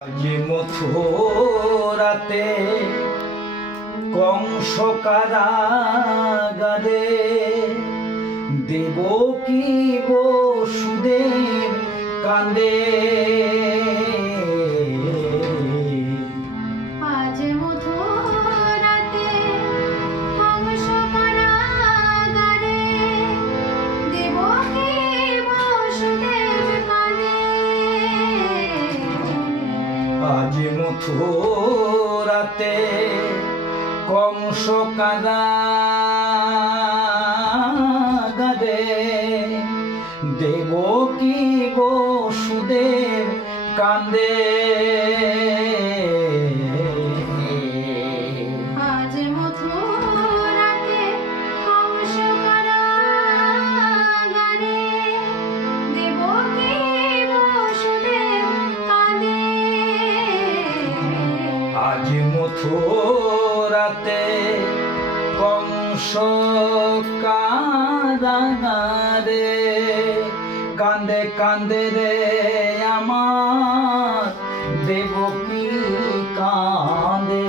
যে মথুরাতে কংস কারাগারে দেব কি বসুদেব কান্দে আজ মথুরাতে কংস কারাগারে দেব কি বসুদেব কান্দে। আজ মথুরাতে কংস কারাগারে কান্দে কান্দে রে আমার দেবকী কাঁদে।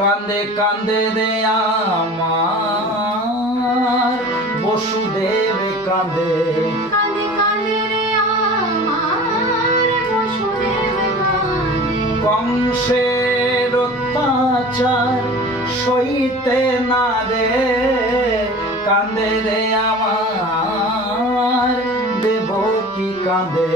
কান্দে কান্দে রে আমার বসুদেব কাঁদে। কংসের অত্যাচার সইতে না রে কান্দে রে আমার। দেব কি কান্দে